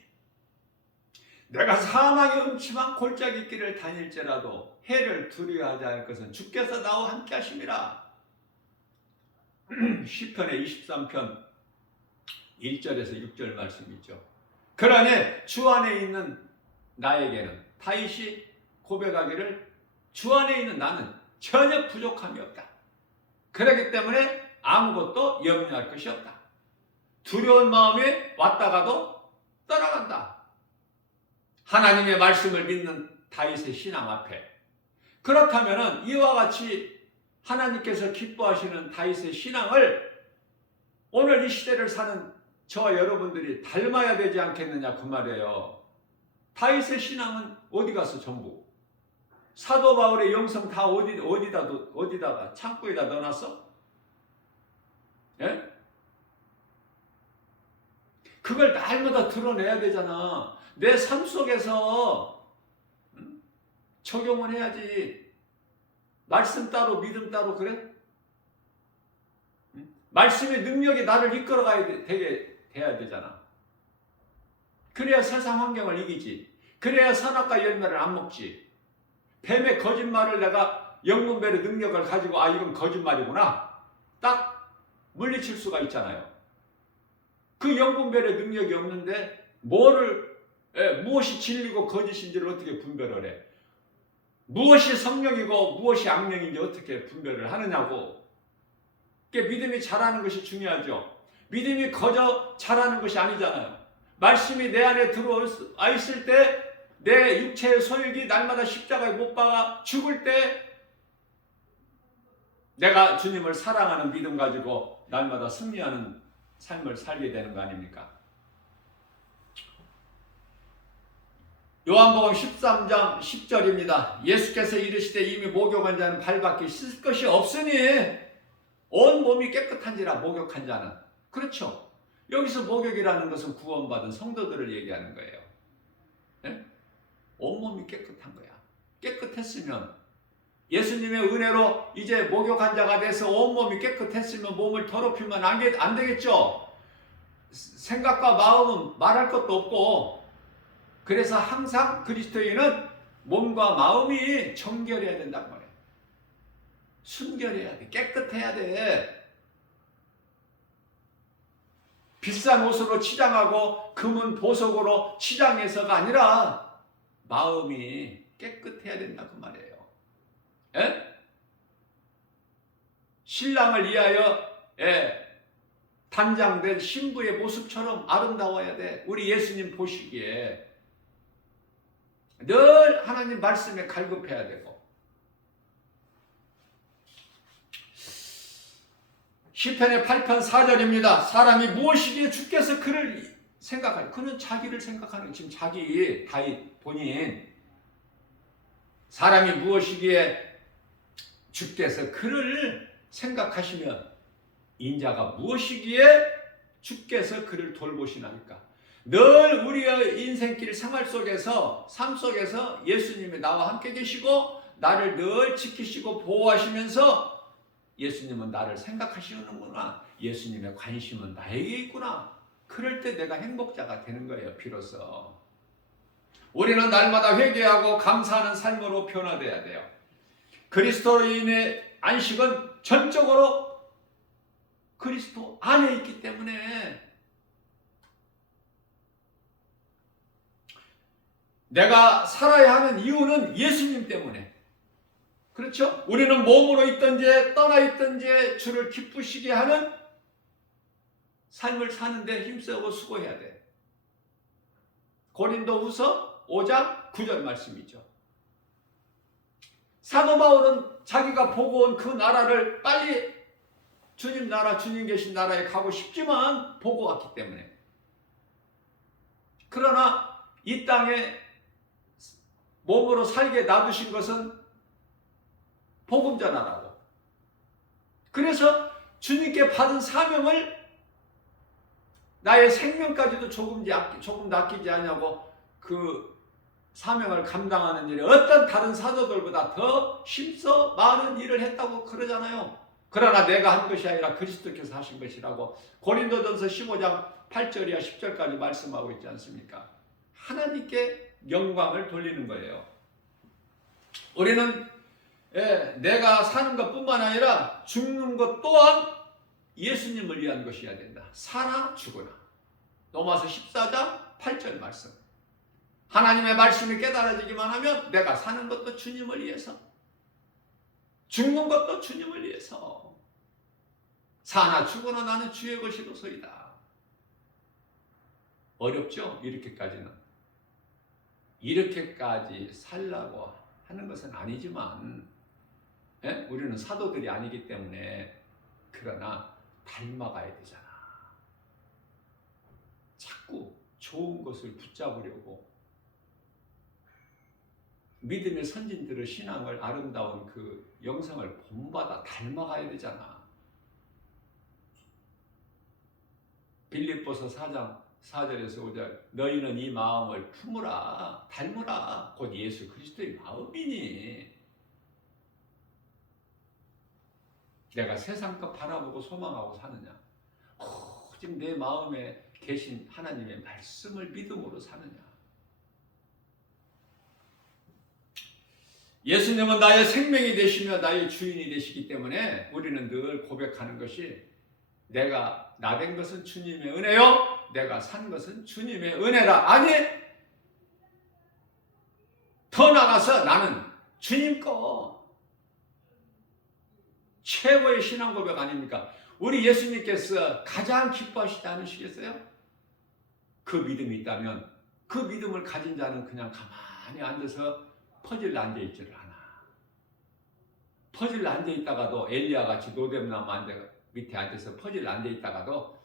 내가 사망의 음침한 골짜기 길을 다닐지라도 해를 두려워하지 않을 것은 주께서 나와 함께 하심이라. 시편의 23편 1절에서 6절 말씀이 있죠. 그러니 주 안에 있는 나에게는, 다윗이 고백하기를 주 안에 있는 나는 전혀 부족함이 없다. 그렇기 때문에 아무것도 염려할 것이 없다. 두려운 마음이 왔다가도 떠나간다. 하나님의 말씀을 믿는 다윗의 신앙 앞에. 그렇다면 이와 같이 하나님께서 기뻐하시는 다윗의 신앙을 오늘 이 시대를 사는 저와 여러분들이 닮아야 되지 않겠느냐 그 말이에요. 다윗의 신앙은 어디 가서 전부 사도 바울의 영성 다 어디다가 창고에다 넣어놨어? 예? 그걸 날마다 드러내야 되잖아. 내 삶 속에서 적용을 해야지. 말씀 따로 믿음 따로 그래? 말씀의 능력이 나를 이끌어가야 돼야 되잖아. 그래야 세상 환경을 이기지. 그래야 선악과 열매를 안 먹지. 뱀의 거짓말을 내가 영분별의 능력을 가지고 이건 거짓말이구나. 딱 물리칠 수가 있잖아요. 그 영분별의 능력이 없는데 무엇이 진리고 거짓인지를 어떻게 분별을 해? 무엇이 성령이고 무엇이 악령인지 어떻게 분별을 하느냐고. 그게 믿음이 자라는 것이 중요하죠. 믿음이 거저 자라는 것이 아니잖아요. 말씀이 내 안에 들어와 있을 때 내 육체의 소욕이 날마다 십자가에 못 박아 죽을 때 내가 주님을 사랑하는 믿음 가지고 날마다 승리하는 삶을 살게 되는 거 아닙니까? 요한복음 13장 10절입니다. 예수께서 이르시되 이미 목욕한 자는 발밖에 씻을 것이 없으니 온 몸이 깨끗한지라 목욕한 자는. 그렇죠. 여기서 목욕이라는 것은 구원받은 성도들을 얘기하는 거예요. 네? 온몸이 깨끗한 거야. 깨끗했으면 예수님의 은혜로 이제 목욕한 자가 돼서 온몸이 깨끗했으면 몸을 더럽히면 안 되겠죠. 생각과 마음은 말할 것도 없고, 그래서 항상 그리스도인은 몸과 마음이 정결해야 된단 말이에요. 순결해야 돼. 깨끗해야 돼. 비싼 옷으로 치장하고 금은 보석으로 치장해서가 아니라 마음이 깨끗해야 된다 그 말이에요. 에? 신랑을 위하여 단장된 신부의 모습처럼 아름다워야 돼. 우리 예수님 보시기에 늘 하나님 말씀에 갈급해야 되고. 시편의 8편 4절입니다. 사람이 무엇이기에 주께서 그를 생각하니. 그는 자기를 생각하는, 지금 자기 다윗 본인. 사람이 무엇이기에 주께서 그를 생각하시면 인자가 무엇이기에 주께서 그를 돌보시나니까. 늘 우리의 인생길 생활 속에서, 삶 속에서 예수님이 나와 함께 계시고 나를 늘 지키시고 보호하시면서 예수님은 나를 생각하시는구나. 예수님의 관심은 나에게 있구나. 그럴 때 내가 행복자가 되는 거예요. 비로소. 우리는 날마다 회개하고 감사하는 삶으로 변화돼야 돼요. 그리스도인의 안식은 전적으로 그리스도 안에 있기 때문에 내가 살아야 하는 이유는 예수님 때문에. 그렇죠? 우리는 몸으로 있든지 떠나 있든지 주를 기쁘시게 하는 삶을 사는데 힘쓰고 수고해야 돼. 고린도후서 5장 9절 말씀이죠. 사도 바울은 자기가 보고 온 그 나라를 빨리 주님 나라, 주님 계신 나라에 가고 싶지만 보고 왔기 때문에. 그러나 이 땅에 몸으로 살게 놔두신 것은 복음 전하라고. 그래서 주님께 받은 사명을 나의 생명까지도 조금 아끼지 않냐고 그 사명을 감당하는 일에 어떤 다른 사도들보다 더 힘써 많은 일을 했다고 그러잖아요. 그러나 내가 한 것이 아니라 그리스도께서 하신 것이라고 고린도전서 15장 8절이야 10절까지 말씀하고 있지 않습니까? 하나님께 영광을 돌리는 거예요. 우리는 내가 사는 것뿐만 아니라 죽는 것 또한 예수님을 위한 것이어야 된다. 사나 죽으나. 로마서 14장 8절 말씀. 하나님의 말씀이 깨달아지기만 하면 내가 사는 것도 주님을 위해서, 죽는 것도 주님을 위해서. 사나 죽으나 나는 주의 것이로소이다. 어렵죠? 이렇게까지는. 이렇게까지 살라고 하는 것은 아니지만 우리는 사도들이 아니기 때문에. 그러나 닮아가야 되잖아. 자꾸 좋은 것을 붙잡으려고 믿음의 선진들의 신앙을 아름다운 그 영성을 본받아 닮아가야 되잖아. 빌립보서 4장 4절에서 5절 너희는 이 마음을 품으라 닮으라 곧 예수 그리스도의 마음이니 내가 세상 것 바라보고 소망하고 사느냐 오직 내 마음에 계신 하나님의 말씀을 믿음으로 사느냐. 예수님은 나의 생명이 되시며 나의 주인이 되시기 때문에 우리는 늘 고백하는 것이 내가 나 된 것은 주님의 은혜요 내가 산 것은 주님의 은혜라. 아니 더 나아가서 나는 주님 거. 최고의 신앙 고백 아닙니까? 우리 예수님께서 가장 기뻐하시지 않으시겠어요? 그 믿음이 있다면 그 믿음을 가진 자는 그냥 가만히 앉아서 퍼즐 앉아있지를 않아. 퍼즐 앉아있다가도 엘리야 같이 노뎀나무 밑에 앉아서 퍼즐 앉아있다가도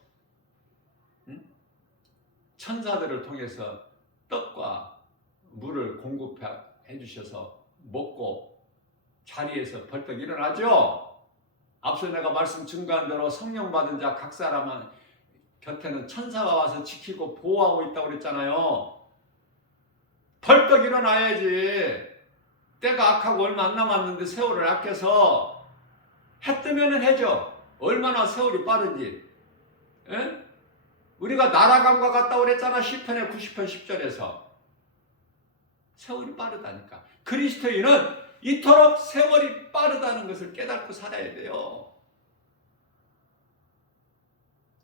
천사들을 통해서 떡과 물을 공급해 주셔서 먹고 자리에서 벌떡 일어나죠. 앞서 내가 말씀 증거한 대로 성령 받은 자 각 사람 곁에는 천사가 와서 지키고 보호하고 있다고 그랬잖아요. 벌떡 일어나야지. 때가 악하고 얼마 안 남았는데 세월을 아껴서 해 뜨면은 해죠. 얼마나 세월이 빠른지. 에? 우리가 날아감과 같다고 그랬잖아. 10편에 90편 10절에서. 세월이 빠르다니까. 그리스도인은 이토록 세월이 빠르다는 것을 깨닫고 살아야 돼요.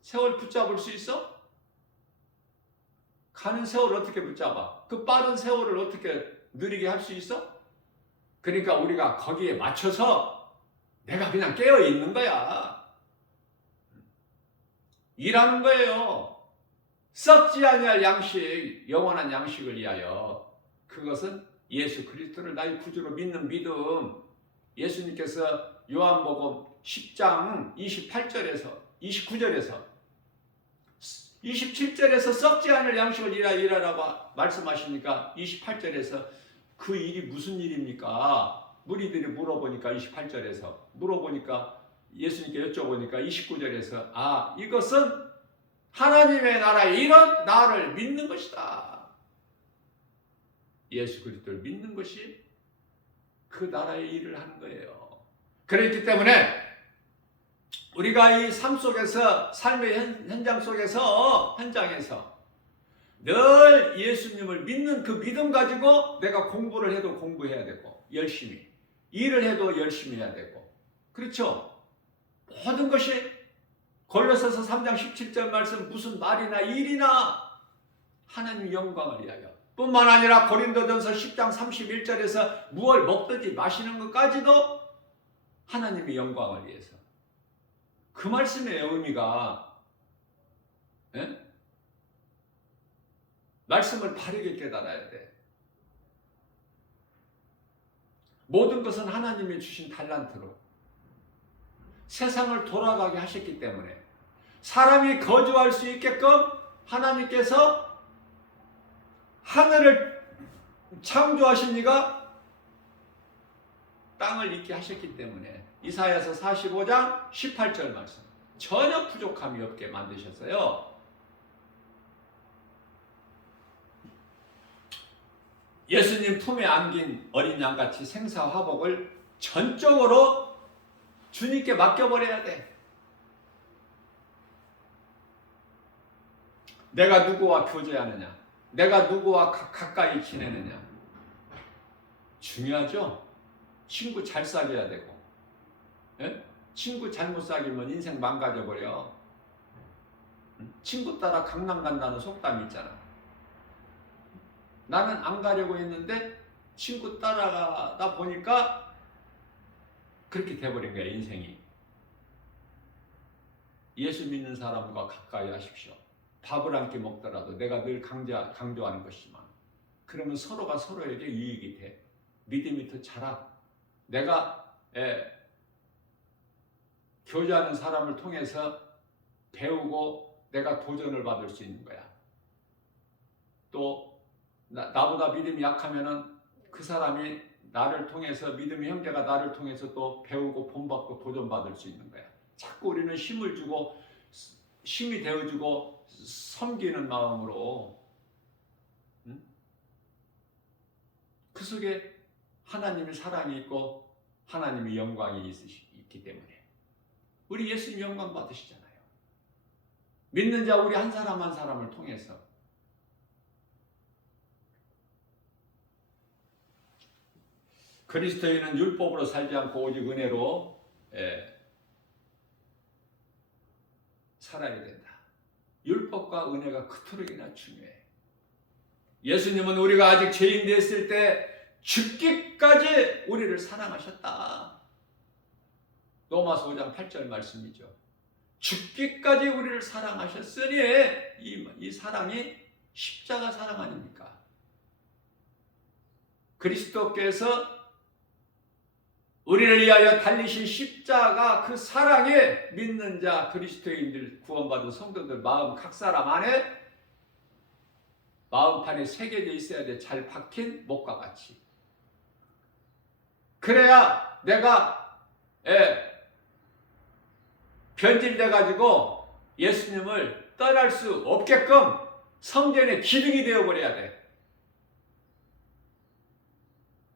세월 붙잡을 수 있어? 가는 세월을 어떻게 붙잡아? 그 빠른 세월을 어떻게 느리게 할 수 있어? 그러니까 우리가 거기에 맞춰서 내가 그냥 깨어 있는 거야. 일하는 거예요. 썩지 아니할 양식, 영원한 양식을 위하여. 그것은 예수 그리스도를 나의 구주로 믿는 믿음. 예수님께서 요한복음 10장 28절에서 29절에서 27절에서 썩지 않을 양식을 일하라고 말씀하시니까 28절에서 그 일이 무슨 일입니까? 무리들이 물어보니까 28절에서 물어보니까 예수님께 여쭤보니까 29절에서 아 이것은 하나님의 나라의 이런 나를 믿는 것이다. 예수 그리스도를 믿는 것이 그 나라의 일을 하는 거예요. 그렇기 때문에 우리가 이 삶 속에서 삶의 현장 속에서 현장에서 늘 예수님을 믿는 그 믿음 가지고 내가 공부를 해도 공부해야 되고 열심히 일을 해도 열심히 해야 되고 그렇죠? 모든 것이 골로새서 3장 17절 말씀 무슨 말이나 일이나 하나님 영광을 위하여 뿐만 아니라 고린도전서 10장 31절에서 무엇을 먹든지 마시는 것까지도 하나님의 영광을 위해서 그 말씀의 의미가 예? 말씀을 바르게 깨달아야 돼. 모든 것은 하나님이 주신 달란트로 세상을 돌아가게 하셨기 때문에 사람이 거주할 수 있게끔 하나님께서 하늘을 창조하신 이가 땅을 있게 하셨기 때문에 이사야서 45장 18절 말씀 전혀 부족함이 없게 만드셨어요. 예수님 품에 안긴 어린 양같이 생사화복을 전적으로 주님께 맡겨버려야 돼. 내가 누구와 교제하느냐, 내가 누구와 가까이 지내느냐 중요하죠. 친구 잘 사귀어야 되고 예? 친구 잘못 사귀면 인생 망가져버려. 친구 따라 강남 간다는 속담이 있잖아. 나는 안 가려고 했는데 친구 따라가다 보니까 그렇게 돼버린 거야 인생이. 예수 믿는 사람과 가까이 하십시오. 밥을 한 끼 먹더라도 내가 늘 강조하는 것이지만 그러면 서로가 서로에게 유익이 돼. 믿음이 더 자라. 내가 교제하는 사람을 통해서 배우고 내가 도전을 받을 수 있는 거야. 또 나보다 믿음이 약하면은 그 사람이 나를 통해서, 믿음의 형제가 나를 통해서 또 배우고 본받고 도전받을 수 있는 거야. 자꾸 우리는 힘을 주고 힘이 되어주고 섬기는 마음으로, 응? 그 속에 하나님의 사랑이 있고 하나님의 영광이 있기 때문에 우리 예수님 영광 받으시잖아요. 믿는 자 우리 한 사람 한 사람을 통해서. 그리스도인은 율법으로 살지 않고 오직 은혜로 살아야 된다. 율법과 은혜가 그토록이나 중요해. 예수님은 우리가 아직 죄인 됐을 때 죽기까지 우리를 사랑하셨다. 로마서 5장 8절 말씀이죠. 죽기까지 우리를 사랑하셨으니 이 사랑이 십자가 사랑 아닙니까? 그리스도께서 우리를 위하여 달리신 십자가, 그 사랑에 믿는 자 그리스도인들, 구원받은 성도들 마음 각 사람 안에 마음판에 새겨져 있어야 돼. 잘 박힌 못과 같이. 그래야 내가 변질돼 가지고 예수님을 떠날 수 없게끔 성전의 기둥이 되어버려야 돼.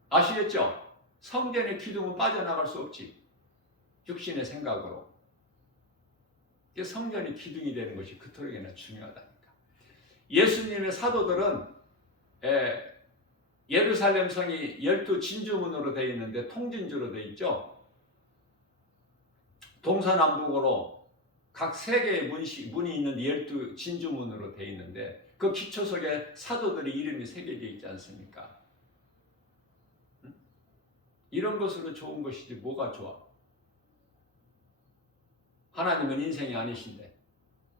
아시겠죠? 성전의 기둥은 빠져나갈 수 없지. 육신의 생각으로. 성전이 기둥이 되는 것이 그토록이나 중요하다니까. 예수님의 사도들은 예루살렘 성이 12진주문으로 되어 있는데 통진주로 되어 있죠. 동서남북으로 각 3개의 문이 있는데 12진주문으로 되어 있는데 그 기초 속에 사도들의 이름이 새겨져 있지 않습니까? 이런 것으로 좋은 것이지 뭐가 좋아? 하나님은 인생이 아니신데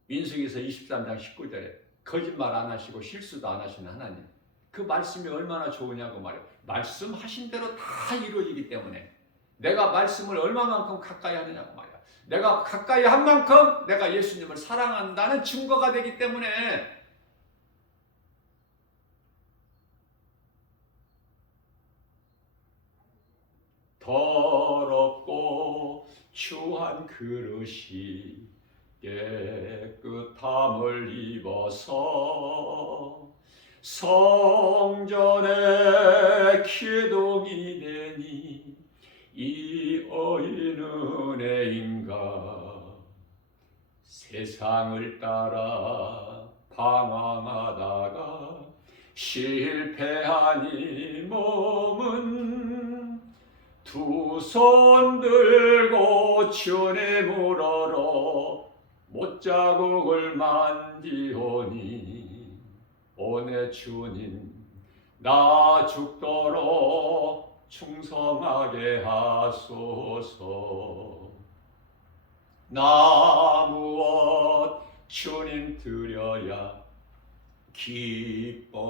민수기서 23장 19절에 거짓말 안 하시고 실수도 안 하시는 하나님, 그 말씀이 얼마나 좋으냐고 말이에요. 말씀하신 대로 다 이루어지기 때문에 내가 말씀을 얼마만큼 가까이 하느냐고 말이야. 내가 가까이 한 만큼 내가 예수님을 사랑한다는 증거가 되기 때문에 더럽고 추한 그릇이 깨끗함을 입어서 성전의 기둥이 되니 이 어인은 은혜인가. 세상을 따라 방황하다가 실패한 이 몸은 두 손 들고 주님을 얼어 못자국을 만지오니 오내 주님 나 죽도록 충성하게 하소서. 나 무엇 주님 드려야 기뻐하시리까.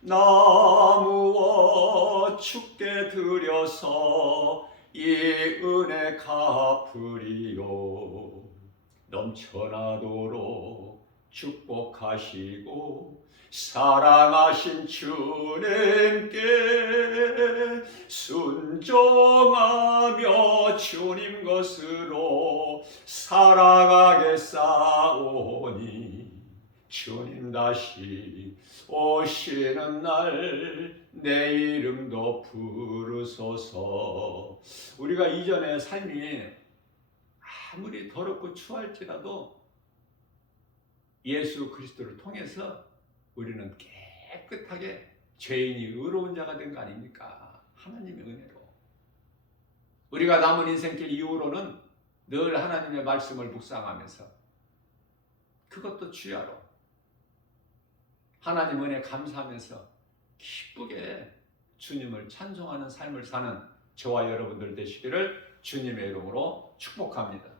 나 무엇 주께 드려서 이 은혜 갚으리요. 넘쳐나도록 축복하시고 사랑하신 주님께 순종하며 주님 것으로 살아가겠사오니 주님 다시 오시는 날 내 이름도 부르소서. 우리가 이전의 삶이 아무리 더럽고 추할지라도 예수 그리스도를 통해서 우리는 깨끗하게 죄인이 의로운 자가 된 거 아닙니까? 하나님의 은혜로. 우리가 남은 인생길 이후로는 늘 하나님의 말씀을 묵상하면서 그것도 주야로 하나님 은혜 감사하면서 기쁘게 주님을 찬송하는 삶을 사는 저와 여러분들 되시기를 주님의 이름으로 축복합니다.